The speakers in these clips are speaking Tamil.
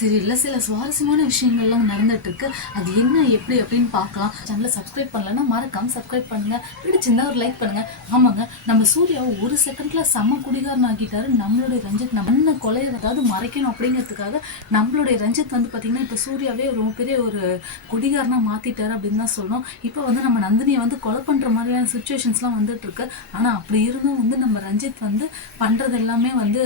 சீரியல்ல சில சுவாரஸ்யமான விஷயங்கள்லாம் நடந்துட்டு இருக்கு. அது என்ன எப்படி அப்படின்னு பார்க்கலாம். சேனலை சப்ஸ்கிரைப் பண்ணலன்னா மறக்காம சப்ஸ்கிரைப் பண்ணுங்க. பிடிச்சிருந்தா ஒரு லைக் பண்ணுங்க. ஆமாங்க, நம்ம சூர்யாவை ஒரு செகண்ட்ல செம்ம குடிகாரன் ஆக்கிட்டாரு நம்மளுடைய ரஞ்சித். நம்ம கொலை ஏதாவது மறைக்கணும் அப்படிங்கிறதுக்காக நம்மளுடைய ரஞ்சித் வந்து பார்த்தீங்கன்னா இப்போ சூர்யாவே ரொம்ப பெரிய ஒரு குடிகாரனா மாத்திட்டாரு அப்படின்னு தான் சொல்லணும். இப்போ வந்து நம்ம நந்தினியை வந்து கொலை பண்ற மாதிரியான சுச்சுவேஷன்ஸ்லாம் வந்துட்டு இருக்கு. ஆனா அப்படி இருந்தும் வந்து நம்ம ரஞ்சித் வந்து பண்றது எல்லாமே வந்து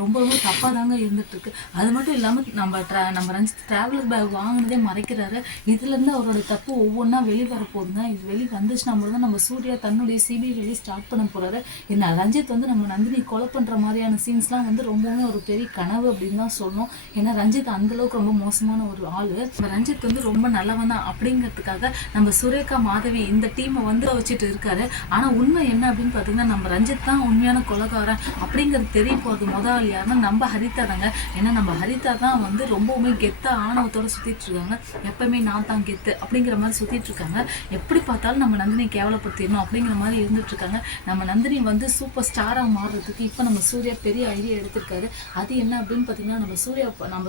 ரொம்பவும் தப்பா தாங்க இருந்துட்டு இருக்கு. அது மட்டும் இல்லாம நம்ம ரஞ்சித் டிராவலர் பேக் வாங்கினதே மறைக்கிறாரு. இதுல இருந்து அவரோட தப்பு ஒவ்வொன்றா வெளிவர போகுதுங்க. இது வெளி வந்துச்சுன்னா தான் நம்ம சூர்யா தன்னுடைய சிபிஐ வெளியே ஸ்டார்ட் பண்ண போறாரு. இந்த ரஞ்சித் வந்து நம்ம நந்தினி கொலை பண்ற மாதிரியான சீன்ஸ்லாம் வந்து ரொம்பவுமே ஒரு பெரிய கனவு அப்படின்னு தான் சொல்லணும். ஏன்னா ரஞ்சித் அந்த அளவுக்கு ரொம்ப மோசமான ஒரு ஆளு. ரஞ்சித் வந்து ரொம்ப நல்லவன் தான் அப்படிங்கிறதுக்காக நம்ம சுரேகா மாதவி இந்த டீமை வந்து வச்சுட்டு இருக்காரு. ஆனா உண்மை என்ன அப்படின்னு பாத்தீங்கன்னா நம்ம ரஞ்சித் தான் உண்மையான கொலைகாரன் அப்படிங்கிறது தெரிய போகுது. முதல் யாருன்னா நம்ம ஹரிதா தாங்க. ஏன்னா நம்ம ஹரிதா தான் வந்து ரொம்பவுமே கெத்தா ஆணவத்தோட சுத்திட்டு இருக்காங்க. எப்பவுமே நான் தான் கெத்து அப்படிங்கிற மாதிரி சுத்திட்டு இருக்காங்க. எப்படி பார்த்தாலும் நம்ம நந்தினியை கேவலப்படுத்திடணும் அப்படிங்கிற மாதிரி இருந்துட்டு இருக்காங்க. நம்ம நந்தினி வந்து சூப்பர் ஸ்டாரா மாறுறதுக்கு இப்போ நம்ம சூர்யா பெரிய ஐடியா எடுத்திருக்காரு. அது என்ன அப்படின்னு பார்த்தீங்கன்னா நம்ம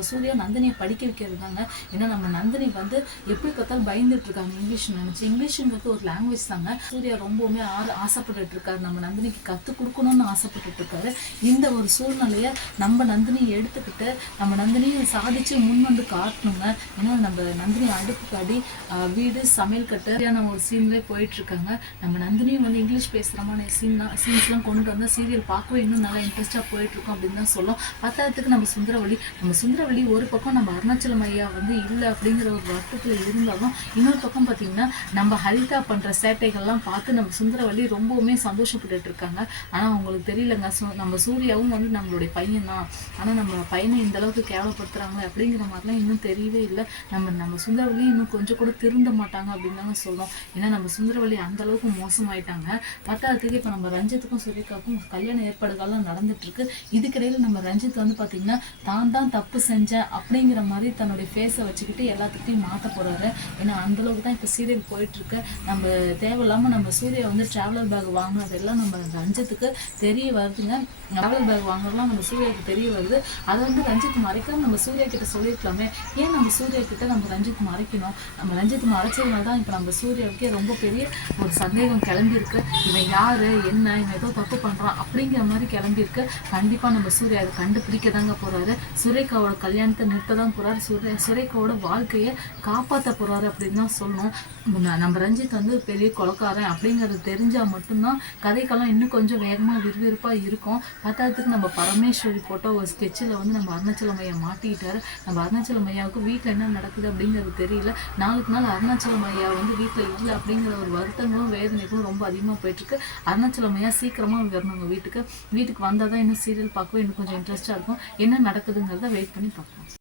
சூர்யா நந்தினியை படிக்க வைக்கிறது தாங்க. ஏன்னா நம்ம நந்தினி வந்து எப்படி பார்த்தாலும் பயந்துட்டு இருக்காங்க இங்கிலீஷ் நினைச்சு. இங்கிலீஷுங்கிறது ஒரு லாங்குவேஜ் தாங்க. சூர்யா ரொம்பவுமே ஆசைப்பட்டு இருக்காரு. நம்ம நந்தினிக்கு கற்றுக் கொடுக்கணும்னு ஆசைப்பட்டு இருக்காரு. இந்த ஒரு சூழ்நிலையை நம்ம நந்தினியை எடுத்துக்கிட்டு நம்ம நந்தினியை சாதிச்சு முன் வந்து காட்டணுங்க. ஏன்னா நம்ம நந்தினி அடுப்புக்கு அடி வீடு சமையல் கட்டு நம்ம ஒரு சீன்லேயே போயிட்டு இருக்காங்க. நம்ம நந்தினியும் வந்து இங்கிலீஷ் பேசுகிற மாதிரி சீன்ஸ்லாம் கொண்டு வந்தால் சீரியல் பார்க்கவே இன்னும் நல்லா இன்ட்ரெஸ்டாக போயிட்டு இருக்கோம் அப்படின்னு தான் சொல்லும். பத்தாயிரத்துக்கு நம்ம சுந்தரவள்ளி ஒரு பக்கம் நம்ம அருணாச்சலம் ஐயா வந்து இல்லை அப்படிங்கிற ஒரு வருத்தத்தில் இருந்தாலும் இன்னொரு பக்கம் பார்த்தீங்கன்னா நம்ம ஹரிதா பண்ணுற சேட்டைகள்லாம் பார்த்து நம்ம சுந்தரவள்ளி ரொம்பவுமே சந்தோஷப்பட்டுட்டு இருக்காங்க. ஆனால் அவங்களுக்கு தெரியலங்க, நம்ம சூர்யாவும் வந்து நம்மளுடைய பையன் தான். ஆனால் நம்ம பையனை இந்த அளவுக்கு கேவலப்படுத்துறாங்க அப்படிங்கிற மாதிரிலாம் இன்னும் தெரியவே இல்லை. நம்ம சுந்தரவள்ளி இன்னும் கொஞ்சம் கூட திருந்த மாட்டாங்க அப்படின்னு தாங்க சொல்லணும். ஏன்னா நம்ம சுந்தரவள்ளி அந்த அளவுக்கு மோசமாயிட்டாங்க. பத்தாவதுக்கு இப்போ நம்ம ரஞ்சித்துக்கும் சுரேகாவுக்கும் கல்யாண ஏற்பாடுகள்லாம் நடந்துட்டு இருக்கு. இதுக்கிடையில நம்ம ரஞ்சித் வந்து பார்த்தீங்கன்னா தான் தப்பு செஞ்சேன் அப்படிங்கிற மாதிரி தன்னுடைய ஃபேஸை வச்சுக்கிட்டு எல்லாத்துக்கிட்டையும் மாற்ற போறாரு. ஏன்னா அந்த அளவுக்கு தான் இப்போ சீரியல் போயிட்டு இருக்கு. நம்ம தேவையில்லாம நம்ம சூர்யா வந்து டிராவலர் பேக் வாங்கினதெல்லாம் நம்ம ரஞ்சித்துக்கு தெரிய வருதுங்க. டிராவலர் பேக் வாங்குறதுலாம் நம்ம சூர்யாவுக்கு தெரிய வருது. அதை வந்து ரஞ்சித் மறைக்காம நம்ம சூர்யா கிட்ட சொல்லியிருக்கலாமே. ஏன் நம்ம சூர்யா கிட்ட நம்ம ரஞ்சித் மறைக்கணும்? நம்ம ரஞ்சித் மறைச்சதுனால தான் இப்போ நம்ம சூர்யாவுக்கே ரொம்ப பெரிய ஒரு சந்தேகம் கிளம்பியிருக்கு. இவன் யாரு என்ன, இவன் ஏதோ தப்பு பண்றான் அப்படிங்கிற மாதிரி கிளம்பியிருக்கு. கண்டிப்பா நம்ம சூர்யா அதை கண்டுபிடிக்க தாங்க போறாரு. சுரேகாவோட கல்யாணத்தை நிறுத்த தான் போறாரு. சுரேகாவோட வாழ்க்கையை காப்பாற்ற போறாரு அப்படின்னு தான் சொல்லணும். நம்ம ரஞ்சித் வந்து பெரிய கொலைக்காரன் அப்படிங்கிறது தெரிஞ்சா மட்டும்தான் கதைக்கெல்லாம் இன்னும் கொஞ்சம் வேகமா விறுவிறுப்பா இருக்கும். பத்தாயிரத்துக்கு நம்ம பரமேஸ்வரி போட்ட ஒரு ஸ்கெட்சில் வந்து நம்ம அருணாச்சலம் ஐயா மாட்டிக்கிட்டாரு. நம்ம அருணாச்சலம் ஐயாவுக்கு வீட்டில் என்ன நடக்குது அப்படிங்கிறது தெரியல. நாளுக்கு நாள் அருணாச்சலம் ஐயா வந்து வீட்டில் இல்லை அப்படிங்கிற ஒரு வருத்தங்களும் வேதனைகளும் ரொம்ப அதிகமாக போயிட்டு இருக்கு. அருணாச்சலம் ஐயா சீக்கிரமா வரணுங்க வீட்டுக்கு வந்தால் தான் இன்னும் சீரியல் பார்க்கவே இன்னும் கொஞ்சம் இன்ட்ரெஸ்டாக இருக்கும். என்ன நடக்குதுங்கிறத வெயிட் பண்ணி பார்க்கலாம்.